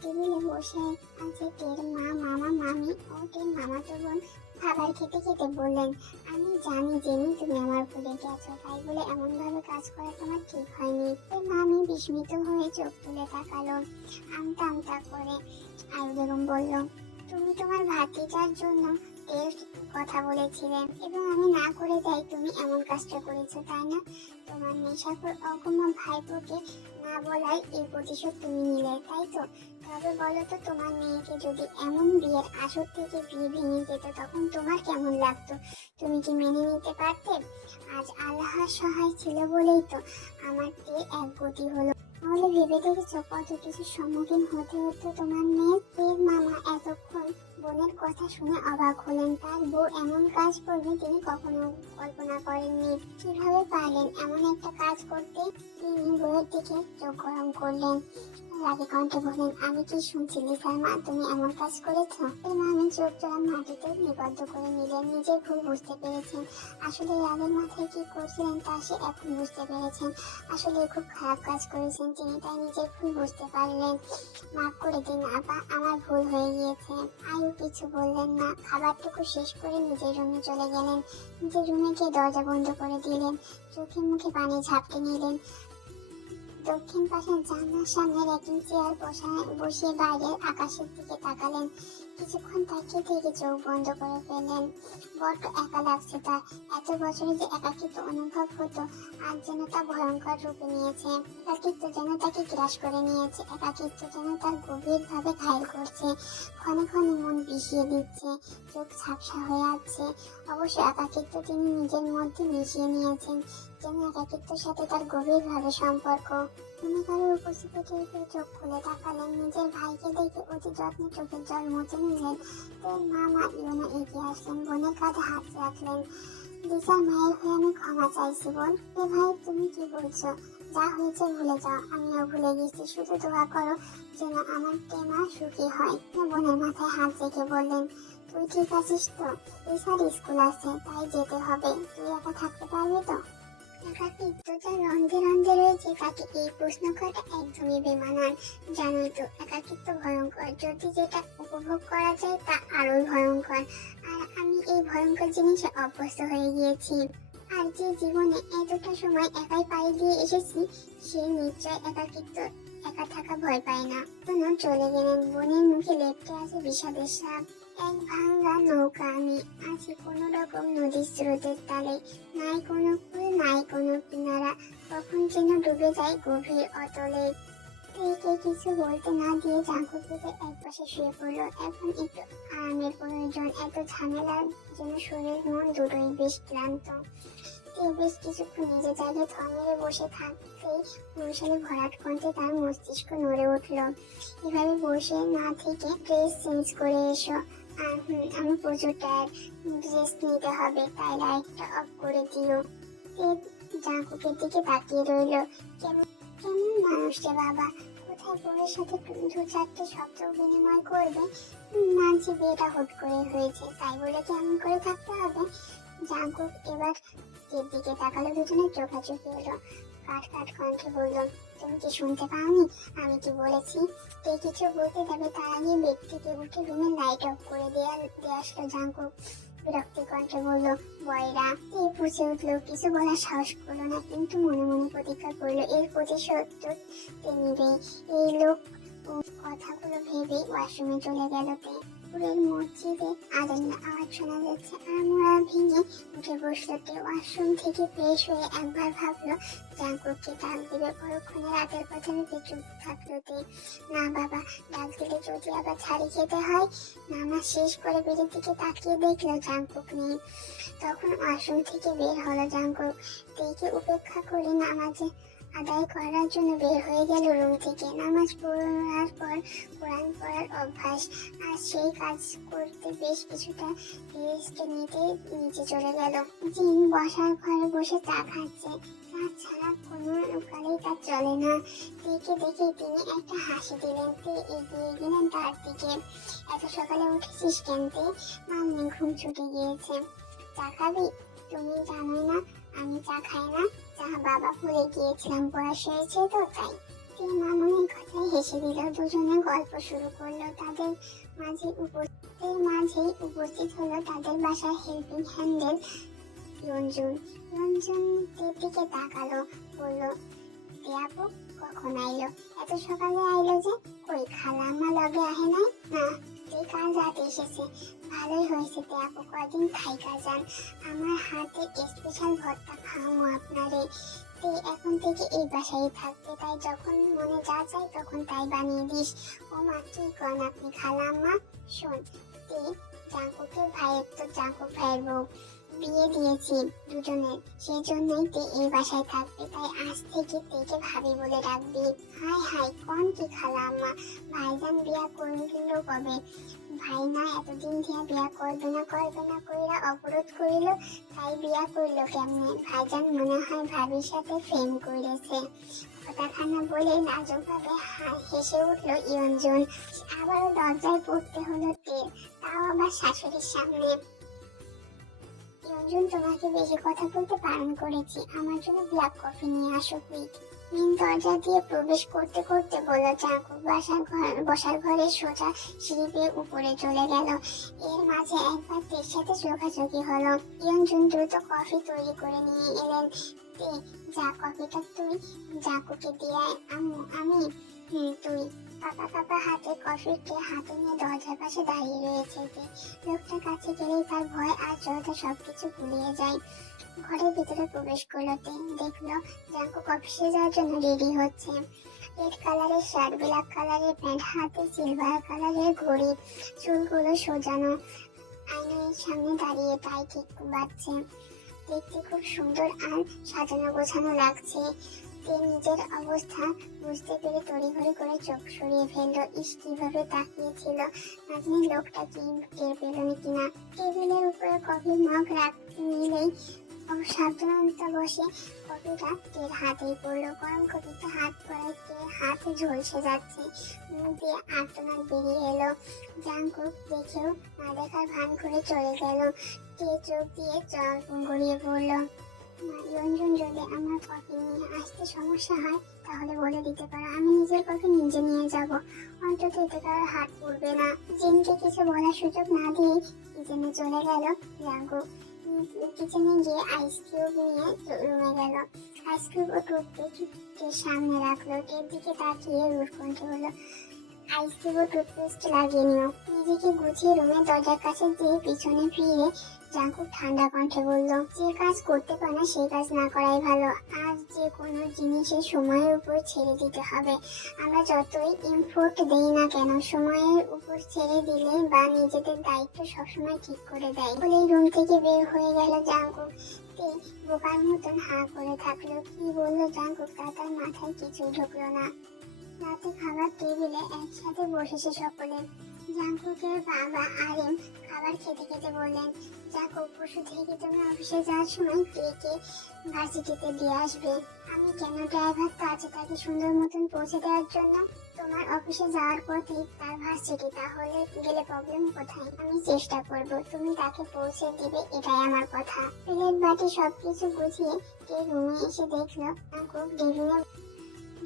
টেবিলে বসে আছে টের মা, মামা, মামি ও টের মামাতো বোন। খাবার খেতে খেতে বললেন, আমি জানি জেনি তুমি আমার ভুলে গেছো, তাই বলে এমন ভাবে কাজ করা তোমার ঠিক হয়নি। টের মামি বিস্মিত হয়ে চোখ তুলে তাকালো আমতা আমতা করে। আয়ু বেগম বলল, তুমি তোমার ভাতিজার জন্য টের কথা বলেছিলেন এবং আমি না করে যাই তুমি এমন কাজটা করেছো, তাই না? তোমার নেশাখোর অকম্মা ভাইপোকে না বলায় এই প্রতিশোধ তুমি নিলে, তাই তো? তবে বলো তো, তোমার মেয়েকে যদি এমন বিয়ের আসর থেকে বিয়ে ভেঙে যেত তখন তোমার কেমন লাগতো? তুমি কি মেনে নিতে পারতে? আজ আল্লাহ সহায় ছিল বলেই তো আমার এক গতি হলো। তাহলে ভেবে দেখেছো কত কিছুর সম্মুখীন হতে হতো তোমার মেয়ের? মামা এতক্ষণ বোনের কথা শুনে অবাক হলেন। তার বউ এমন কাজ করবে তিনি কখনো কল্পনা করেননি। কিভাবে পারলেন এমন একটা কাজ করতে? তিনি বউয়ের দিকে চোখ গরম করলেন, রাগে কণ্ঠে বললেন, আমি কি শুনছি লিসার মা, তুমি এমন কাজ করেছো? এই মামি চোখ জোড়া মাটিতে নিবদ্ধ করে নিলেন। নিজের ভুল বুঝতে পেরেছেন। আসলে রাগের মাথায় কি করছিলেন তা সে এখন বুঝতে পেরেছেন। আসলে খুব খারাপ কাজ করেছেন তিনি, তাই নিজের ভুল বুঝতে পারলেন। মাফ করে দিন আপা, আমার ভুল হয়ে গিয়েছে। আয়ু কিছু বললেন না। খাবারটুকু শেষ করে নিজের রুমে চলে গেলেন। নিজের রুমে গিয়ে দরজা বন্ধ করে দিলেন। চোখে মুখে পানি ঝাপটে নিলেন। দক্ষিণ পাশের জানলার সামনে রেকিং চেয়ার বসিয়ে বাইরের আকাশের দিকে তাকালেন। কিছুক্ষণ তাকিয়ে থেকে চোখ বন্ধ করে ফেললেন। বড্ড একা লাগছে তার। এত বছরে যে একাকিত্ব অনুভব হতো, আজ যেন তা ভয়ঙ্কর রূপে নিয়েছে। একাকিত্ব যেন তাকে গ্রাস করে নিয়েছে। একাকিত্ব যেন তার গভীর ভাবে ঘায়েল করছে। ক্ষণে ক্ষণে মন বিষিয়ে দিচ্ছে, চোখ ঝাপসা হয়ে আছে। অবশ্য একাকিত্ব তিনি নিজের মধ্যে মিশিয়ে নিয়েছেন, যেন একাকিত্বের সাথে তার গভীর ভাবে সম্পর্ক। মনে কারো উপস্থিতি টের পেয়ে চোখ খুলে তাকালেন। নিজের ভাইকে দেখে অতি যত্নে চোখের জল মুছে নিলেন। তের মা ইউনা এগিয়ে আসলেন, বোনের কাঁধে হাত রাখলেন। লিসার মায়ের হয়ে আমি ক্ষমা চাইছি বোন। এ ভাই, তুমি কি বলছো? যা হয়েছে ভুলে যাও। আমিও ভুলে গেছি, শুধু দোয়া করো যেন আমার টেমা সুখী হয়। বোনের মাথায় হাত রেখে বললেন, তুই ঠিক আছিস তো? লিসার স্কুল আছে, তাই যেতে হবে। তুই একা থাকতে পারবি তো? একাকিত্বতা রন্ধে রন্ধে রয়েছে, তাকে এই প্রশ্ন করাটা একদমই বেমানান। জানোই তো একাকিত্ব ভয়ঙ্কর, যদি যেটা উপভোগ করা যায় তা আরোই ভয়ঙ্কর। আর আমি এই ভয়ঙ্কর জিনিসে অভ্যস্ত হয়ে গিয়েছি। আর যে জীবনে এতটা সময় একাই পাড়ি দিয়ে এসেছি, সে নিশ্চয় একা থাকা ভয় পায় না। চলে গেলেন। বোনের মুখে লেপ্টে আছে বিষাদের সাপ। এক ভাঙা নৌকা আমি, আছি কোনো রকম নদীর স্রোতের তালে। নাই কোনো কুল, নাই কোনো কিনারা, কখন যেন ডুবে যায় গভীর অতলে। একে কিছু বলতে না দিয়ে জাঙ্কুক পেতে একপাশে শুয়ে পড়লো। এখন একটু আরামের প্রয়োজন। এত ঝামেলার যেন শরীর মন দুটোই বেশ ক্লান্ত। বেশ কিছুক্ষণ নিজে জায়গায় থ মেরে বসে থাকতেই মশালে ভরাট কণ্ঠে তার মস্তিষ্ক নড়ে উঠল। এভাবে বসে না থেকে ড্রেস চেঞ্জ করে এসো। আমি প্রচুর টায়ার্ড, ড্রেস নিতে হবে, তাই লাইটটা অফ করে দিও। জাঙ্কুকের দিকে তাকিয়ে রইল। কেমন কেমন মানুষ রে বাবা, কোথায় বউয়ের সাথে দু চারটে শব্দ বিনিময় করবে, মানছি বিয়েটা হুট করে হয়েছে, তাই বলে কি এমন করে থাকতে হবে? জাঙ্কুক এবার এর দিকে তাকালো, দুজনের চোখাচোখি হলো। কাট কাট কণ্ঠে বলল, তুমি কি শুনতে পাওনি আমি কি বলেছি? তে কিছু বলতে যাবে তার আগে বেড থেকে উঠে রুমের লাইট অফ করে দিয়ে আসলো জাঙ্কুক। বিরক্তি কণ্ঠে বলল, বয়রা। তে পুষে উঠলো, কিছু বলার সাহস করলো না, কিন্তু মনে মনে প্রতিজ্ঞা করলো এর প্রতিশোধ তে নিবেই। এই লোক কথাগুলো ভেবে ওয়াশরুমে চলে গেল। তে পুরের মসজিদে আজানের আওয়াজ শোনা যাচ্ছে আর মোড়া ভেঙে উঠে বসলো। তে ওয়াশরুম থেকে ফ্রেশ হয়ে একবার ভাবলো জাঙ্কুককে ডাক দিবে, পরক্ষণে রাতের কথা ভেবে চুপ থাকলো। তে না বাবা, ডাক দিলে যদি আবার ছাড়ি খেতে হয়। নামাজ শেষ করে বেডের দিকে তাকিয়ে দেখলো জাঙ্কুক নেই। তখন ওয়াশরুম থেকে বের হলো জাঙ্কুক। তেকে উপেক্ষা করে নামাজে আদায় করার জন্য বের হয়ে গেল রুম থেকে। নামাজ পড়ার পর কোরআন পড়ার অভ্যাস, আর সেই কাজ করতে বেশ কিছুটা রেস্ট নিতে নিচে চলে গেল। জিন বসার ঘরে বসে চা খাচ্ছে। চা ছাড়া কোনো কালেই তার চলে না। তেকে দেখে তিনি একটা হাসি দিলেন। তে এগিয়ে গেলেন তার দিকে। এত সকালে উঠেছিস কেন তে? মামনি ঘুম ছুটে গিয়েছে। চা খাবি? তুমি জানোই না আমি চা খাই না। চা বাবা, ভুলে গিয়েছিলাম, বয়স হয়েছে তো তাই। তে মামুনির কথায় হেসে দিল। দুজনে গল্প শুরু করলো। মাঝেই উপস্থিত হলো তাদের বাসার হেল্পিং হ্যান্ডেল রঞ্জুন। রঞ্জুন তের দিকে তাকালো, বলল, তে আপু কখন আইলো? এত সকালে আইলো যে? কই খালাম্মা লগে আহে নাই? না, তে কাল রাতে এসেছে। ভালোই হয়েছে তে আপু, কয়দিন থাইকা যান। আমার হাতে স্পেশাল ভর্তা খাওয়াবো আপনারে। তে এখন থেকে এই বাসায় থাকবে, তাই যখন মনে যা চাই তখন তাই বানিয়ে দিস। ও মা কি কন আপনি খালাম্মা? শোন তে, জাঙ্কুকের ভাইয়ের তো জাঙ্কুক ভাইয়ের বউ বিয়ে দিয়েছি দুজনের, সেই জন্যই তে এই বাসায় থাকবে। তাই আজ থেকে তেকে ভাবি বলে ডাকবি। হাই হাই কোন কি খালাম্মা, ভাইজান বিয়া করল কবে? ভাই না এতদিন দিয়া বিয়া করবে না কইরা অবরোধ করিল, তাই বিয়া করলো কেমনে? ভাইজান মনে হয় ভাবির সাথে প্রেম করেছে। কথাখানা বলে নাজুক ভাবে হেসে উঠলো ইয়ঞ্জন। আবারও দরজায় পড়তে হলো তের, তাও আবার শাশুড়ির সামনে। রঞ্জন, তোমাকে বেশি কথা বলতে বারণ করেছি। আমার জন্য ব্ল্যাক কফি নিয়ে আসো কুইক। মেন দরজা দিয়ে প্রবেশ করতে করতে বলল জাঙ্কুক বসার ঘরে সোজা সিঁড়ি বেয়ে উপরে চলে গেল। এর মাঝে একবার তের সাথে চোখাচোখি হলো। ইয়ঞ্জন দ্রুত কফি তৈরি করে নিয়ে এলেন। তে, যা কফিটা তুই জাঙ্কুকে দিয়ে আয়। আম্মু আমি? তুই। পাপা হাতে কফিকে হাতে নিয়ে দরজার পাশে দাঁড়িয়ে রয়েছে। লোকটা কাছে গেলেই তার ভয় আর জড়তা সবকিছু গুলিয়ে যায়। ঘরের ভিতরে প্রবেশ করলো তে, দেখলো জাঙ্কুক অফিসে যাওয়ার জন্য রেডি হচ্ছে। রেড কালারের শার্ট, ব্ল্যাক কালারের প্যান্ট, হাতে সিলভার কালারের ঘড়ি, চুলগুলো সোজানো, আয়নার সামনে দাঁড়িয়ে তাই ঠিক বাজছে। দেখতে খুব সুন্দর আর সাজানো গোছানো লাগছে। তে নিজের অবস্থা বুঝতে পেরে তড়িঘড়ি করে চোখ সরিয়ে ফেললো। কিভাবে তাকিয়েছিল, না জানি লোকটা কি টের পেল কিনা। টেবিলের উপরে কফির মগ নিলেই সাবধানতা বসে কফিটা তের হাতেই পড়লো। গরম কফিতে হাত পড়ায় তের হাত ঝলসে যাচ্ছে, মুখ দিয়ে আর্তনাদ বেরিয়ে এলো। জাঙ্কুক দেখেও না দেখার ভান করে চলে গেল। তে চোখ দিয়ে জল গড়িয়ে পড়লো। রঞ্জন, যদি আমার কফি নিয়ে আসতে সমস্যা হয় তাহলে বলে দিতে পারো, আমি নিজের কফি নিজে নিয়ে যাব। অন্তত এতে কারোর হাত পড়বে না। জিনকে কিছু বলার সুযোগ না দিয়ে কিচেনে চলে গেল জাঙ্কুক। কিচেনে গিয়ে আইস কিউব নিয়ে রুমে গেল। আইস কিউব ও টুথপেস্টের সামনে রাখলো। টের দিকে তাকিয়ে রুট কণ্ঠে বলল, আইস কিউব ও টুথপেস্ট লাগিয়ে নিও। নিজেকে গুছিয়ে রুমে দরজার কাছে দিয়ে পিছনে ফিরে জাঙ্কুক ঠান্ডা কণ্ঠে বলল, যে কাজ করতে পারে না সেই কাজ না করাই ভালো। আর যে কোনো জিনিসের সময়ের উপর ছেড়ে দিতে হবে। আমরা যতই ইনফোর্ট দেই না কেন, সময়ের উপর ছেড়ে দিলে বা নিজেদের দায়িত্ব সবসময় ঠিক করে দেয়। বলেই রুম থেকে বের হয়ে গেল জাঙ্কুক। তে বোকার মতন হাঁ করে থাকলো। কি বললো জাঙ্কুক তা তার মাথায় কিছু ঢুকলো না। রাতে খাবার টেবিলে একসাথে বসেছে সকলে। জাঙ্কুকের বাবা আরেম খাবার খেতে খেতে বললেন, জাঙ্কুক পরশু থেকে তুমি অফিসে যাওয়ার সময় কে ভার্সিটিতে দিয়ে আসবে। আমি কেন? ড্রাইভার তো আছে তাকে সুন্দর মতন পৌঁছে দেওয়ার জন্য। তোমার অফিসে যাওয়ার পথেই তার ভার্সিটি, তাহলে গেলে প্রবলেম কোথায়? আমি চেষ্টা করব, তুমি তাকে পৌঁছে দিবে, এটাই আমার কথা। প্লেট বাটি সবকিছু গুছিয়ে কে রুমে এসে দেখলো জাঙ্কুক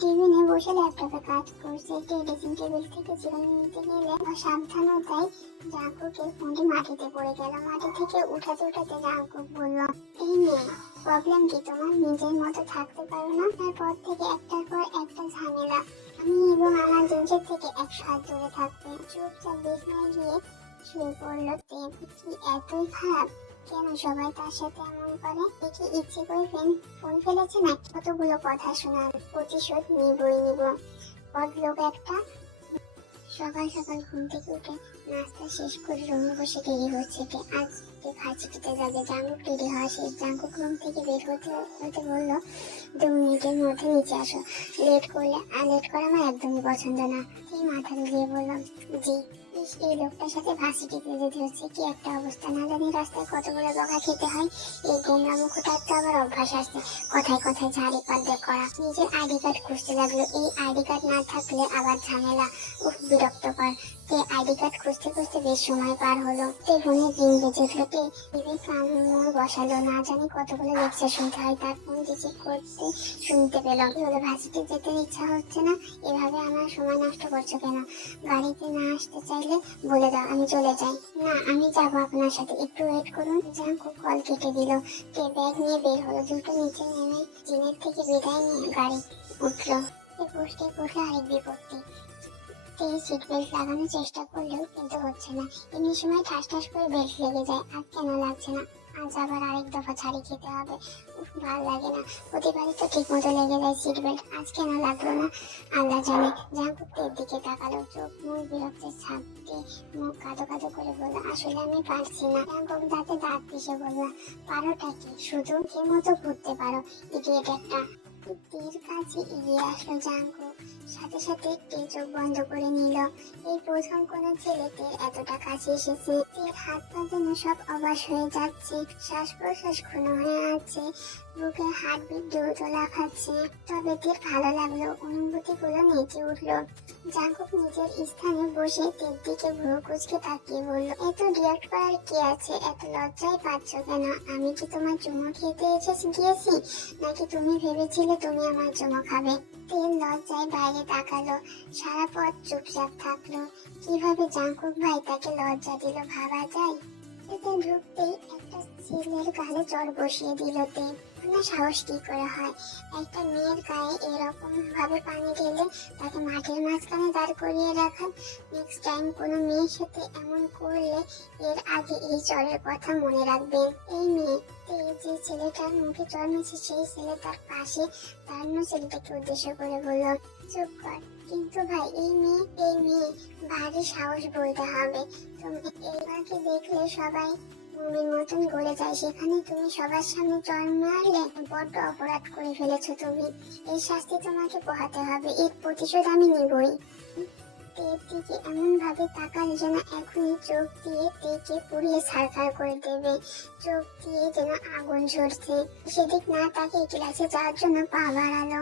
টেবিলে বসে ল্যাপটপে কাজ করছে। ড্রেসিং টেবিল থেকে জিরো নিতে গেলে অসাবধানতায় জাঙ্কুকের ফোনটি মাটিতে পড়ে গেল। মাটি থেকে উঠাতে জাঙ্কুক বলল, এই মেয়ে, প্রবলেম কি তোমার? নিজের মতো থাকতে পারো না? তারপর থেকে একটার পর একটা ঝামেলা। আমি এবং আমার জিনিসের থেকে 100 হাত দূরে থাকবে। চুপচাপ বিছানায় গিয়ে শুয়ে পড়ল তে। কি এতই খারাপ? কেন সবাই তার সাথে এমন করে? দেখি ইচ্ছে করে ফোন ফেলেছে না? কতগুলো কথা শোনার প্রতিশোধ নিব। বদলোক একটা। সকাল সকাল ঘুম থেকে উঠে নাস্তা শেষ করে রুমে বসে দেরি হচ্ছে। আজ ভার্সিটিতে যাবে। জাঙ্কুক রেডি হওয়া শেষ। জাঙ্কুক রুম থেকে বের হতে বলল, 2 মিনিটের মধ্যে নিচে আসো। লেট করা আমার একদমই পছন্দ না। এই মাথা দুলিয়ে বললাম, জি। এই লোকটার সাথে ভার্সিটিতে যেতে হচ্ছে, কি একটা অবস্থা। না জানি রাস্তায় কতগুলো বকা খেতে হয়। এই গোমরা মুখটার তো আবার অভ্যাস আছে কথায় ঝাড়ি পাত করা। নিজের আইডি কার্ড খুঁজতে লাগলো। এই আইডি কার্ড না থাকলে আবার ঝামেলা। বিরক্তকর। আইডি কার্ড খুঁজতে বেশ সময় পার হলো। ফোনের রিং বেজে উঠলো। টিভি কান বসালো। না জানি কতগুলো লেকচার শুনতে হয়, তার ফোন রিসিভ করতে শুনতে পেলাম। কি হলো, ভার্সিটি যেতে ইচ্ছা হচ্ছে না? এভাবে আমার সময় নষ্ট করছো কেন? গাড়িতে না আসতে চাইলে বলে দাও, আমি চলে যাই। না, আমি যাবো আপনার সাথে, একটু ওয়েট করুন। জাঙ্কু কল কেটে দিল। ব্যাগ নিয়ে বের হলো। দ্রুত নিচে নেমে জিনের থেকে বিদায় নিয়ে গাড়ি উঠলো। বসতে বসলে আরেক বিপত্তি। সিট বেল্ট লাগানোর চেষ্টা করলেও কিন্তু হচ্ছে না। এমনি সময় ঠাস ঠাস করে বেল্ট লেগে যায়। আর কেন লাগছে না? আজ আবার আরেক দফা ছাড়ি খেতে হবে। ভালো লাগে না। প্রতিবারই তো ঠিক মতো লেগে যায় সিট বেল্ট, আজ কেন লাগলো না আল্লাহ জানে। জাঙ্কুকের দিকে তাকালো, চোখ মুখ বিরক্তির ছাপ দিয়ে মুখ কাঁদো কাঁদো করে বললো, আসলে আমি পারছি না। জাঙ্কুক দাঁতে দাঁত পিষে বললো, পারোটা কি? শুধু কে মতো ঘুরতে পারো, ইডিয়েট একটা। তীর কাছে এগিয়ে আসলো জাঙ্কুক, সাথে সাথে একটি চোখ বন্ধ করে নিল। এই প্রথম কোনো ছেলেদের এতটা কাছে এসেছে। তীর হাত পা যেন সব অবাস হয়ে যাচ্ছে, শ্বাস প্রশ্বাস ঘন হয়ে আছে, বুকের হার্টবিট দ্রুত লাফাচ্ছে। তবে তীর ভালো লাগলো, অনুভূতিগুলো নেচে উঠলো। জাঙ্কুক নিজের স্থানে বসে তীর দিকে ভ্রু কুচকে তাকিয়ে বলল, এত রিয়াক্ট করার কি আছে? এত লজ্জায় পাচ্ছ কেন? আমি কি তোমার চুমো খেতে গিয়েছি, নাকি তুমি ভেবেছিলে তুমি আমার চুমো খাবে? তীর লজ্জায় বাইরে তাকালো, সারা পথ চুপচাপ থাকলো। কিভাবে জাঙ্কুক ভাই তাকে লজ্জা দিল ভাবা যায়? এতে ঢুকতেই একটা ছেলের গালে জ্বর বসিয়ে দিল। তে না, সাহস কি করে হয় একটা মেয়ের গায়ে এরকম ভাবে পানি ঢেলে তাকে মাঠের মাঝখানে দাঁড় করিয়ে রাখার? নেক্সট টাইম কোনো মেয়ের সাথে এমন করলে এর আগে এই জ্বরের কথা মনে রাখবেন। এই মেয়ে যে ছেলেটার মুখে জ্বর মেছে, সেই ছেলে তার পাশে দাঁড়ানো ছেলেটাকে উদ্দেশ্য করে বলল, চুপ কর। কিন্তু ভাই, এই মেয়ে ভারী সাহস বলতে হবে। তুমি এইভাবে দেখলে সবাই মুমির মতন গলে যায়, সেখানে তুমি সবার সামনে জ্বর মারলে বড্ড অপরাধ করে ফেলেছো তুমি। এর শাস্তি তোমাকে পোহাতে হবে, এর প্রতিশোধ আমি নিবই। তের দিকে এমন ভাবে তাকালে যেন এখনই চোখ দিয়ে তেকে পুড়িয়ে ছারখার করে দেবে। চোখ দিয়ে যেন আগুন ঝরছে। সেদিক না তাকে ক্লাসে যাওয়ার জন্য পা বাড়ালো।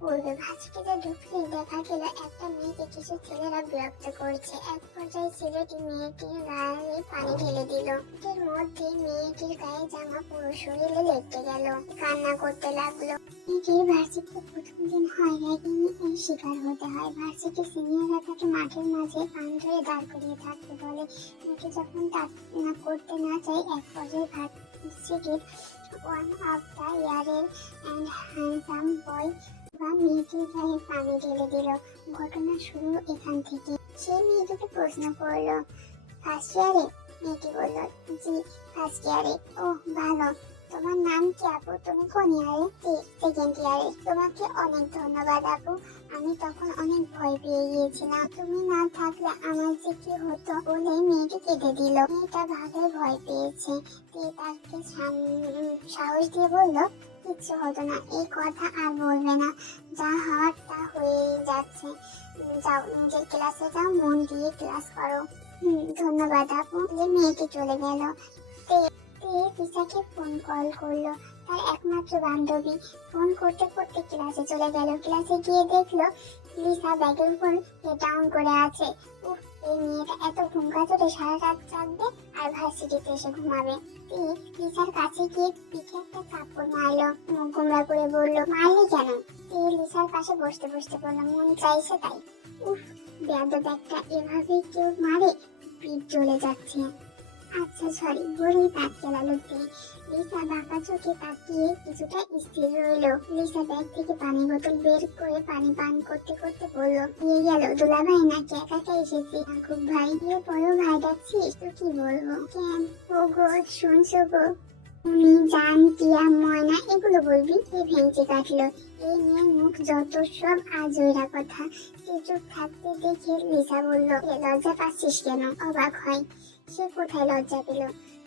পূর্বে ভার্সিটিতে ঢুকলেই দেখা গেল একটা মেয়েকে কিছু ছেলেরা বিরক্ত করছে। এক পর্যায়ে ছেলেটি মেয়েটির গায়ে পানি ঢেলে দিল। এর মধ্যে মেয়েটির গায়ে জামা পুরো শরীরে লেগে গেল, কান্না করতে লাগলো। মেয়েটির ভার্সিটিতে প্রথম দিন হয় র্যাগিং এর শিকার হতে হয়। ভার্সিটি সিনিয়ররা তাকে মাঠের মাঝে কান ধরে দাঁড় করিয়ে থাকতে বলে। মেয়েটি যখন তা করতে না চায়, এক পর্যায়ে ভার্সিটির ওয়ান অফ দ্য ইয়ারের অ্যান্ড হ্যান্ডসাম বয় বা মেয়েটির গায়ে পানি ঢেলে দিল। ঘটনা শুরু এখান থেকে। সে মেয়েটিকে প্রশ্ন করলো, ফার্স্ট ইয়ারে? মেয়েটি বলল, জি ফার্স্ট ইয়ারে। ও ভালো, তোমার নাম কি আপু? তুমি কোন ইয়ারে? সেকেন্ড ইয়ারে। তোমাকে অনেক ধন্যবাদ আপু, আমি তখন অনেক ভয় পেয়ে গিয়েছিলাম, তুমি না থাকলে আমার যে কি হতো বলে মেয়েটি কেঁদে দিল। মেয়েটা ভালোই ভয় পেয়েছে। তাকে সাহস দিয়ে বলল, কিচ্ছু হতো না, এই কথা আর বলবে না, যা হওয়ার তা হয়ে যাচ্ছে। যাও, নিজের ক্লাসে যাও, মন দিয়ে ক্লাস করো। ধন্যবাদ আপু। মেয়েটি চলে গেল। লিসাকে ফোন কল করলো, তার একমাত্র বান্ধবী। ফোন করতে করতে ক্লাসে চলে গেল। ক্লাসে গিয়ে দেখলো লিসা ব্যাগের উপর ডাউন করে আছে। উফ, এই মেয়েটা এত ঘুম কাতরে সারা রাত জাগবে আর ভার্সিটিতে এসে ঘুমাবে। লিসার কাছে গিয়ে পিঠে একটা চাপড় মারলো, মুখ গোমড়া করে বললো, মারলি কেন? লিসার পাশে বসতে বসতে বললো, মন চাইছে তাই। উফ, বেয়াদব একটা, এভাবে কেউ মারে? পিঠ জ্বলে যাচ্ছে। আচ্ছা সরি বলেই দাঁত কেলালো। লিসা বাঁকা চোখে তাকিয়ে কিছুটা স্থির রইল। লিসা ব্যাগ থেকে পানি বোতল বের করে পানি পান করতে করতে বলল, দিয়ে গেল দুলাভাই নাকি একা একা এসেছি? খুব ভাই দিয়ে বড় ভাই ডাকছিস তো কি বলবো? কেন? ও গো, শুনছো গো, উনি জান টিয়া ময়না এগুলো বলবি? সে ভেঙচি কাটলো। এই মেয়ের মুখ যত সব আজইরা কথা। সে চুপ থাকতে দেখে লিসা বলল, লজ্জা পাচ্ছিস কেন? অবাক হয়। সে কোথায় লজ্জা পেল?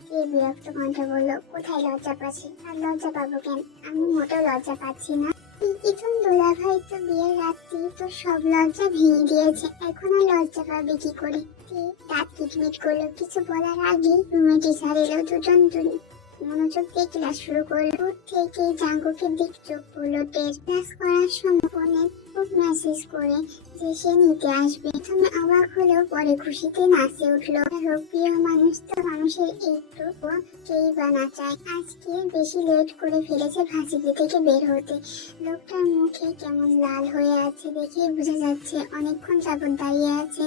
কে বিরক্ত কণ্ঠে বলল, কোথায় লজ্জা পাচ্ছি? আর লজ্জা পাবো কেন? আমি মোটেও লজ্জা পাচ্ছি না। ইথুন দুলাভাই তো বিয়ের রাত্রি তো সব লজ্জা ভেঙে দিয়েছে, এখন আর লজ্জা পাবে কি করে? দাঁত কিটমিট করলো। কিছু বলার আগে রুমে টিচার এলো। দুজন মনোযোগ দিয়ে ক্লাস শুরু করলো। দূর থেকে জাঙ্কুকের দিক চোখ পড়লো। ক্লাস করার সময় ফোনে খুব মেসেজ করে যে সে নিতে আসবে। প্রথমে অবাক হলেও পরে খুশিতে নাচে উঠলো। হোক, প্রিয় মানুষ তো মানুষের একটু কেই বা না চায়। আজকে বেশি লেট করে ফেলেছে ভার্সিটি থেকে বের হতে। লোকটার মুখে কেমন লাল হয়ে আছে দেখেই বোঝা যাচ্ছে অনেকক্ষণ যাবত দাঁড়িয়ে আছে,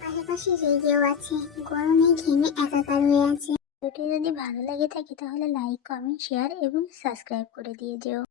পাশাপাশি রেগেও আছে, গরমে ঘেমে একাকার হয়ে আছে। ভিডিওটি যদি ভালো লেগে থাকে তাহলে লাইক, কমেন্ট, শেয়ার এবং সাবস্ক্রাইব করে দিয়ে যেও।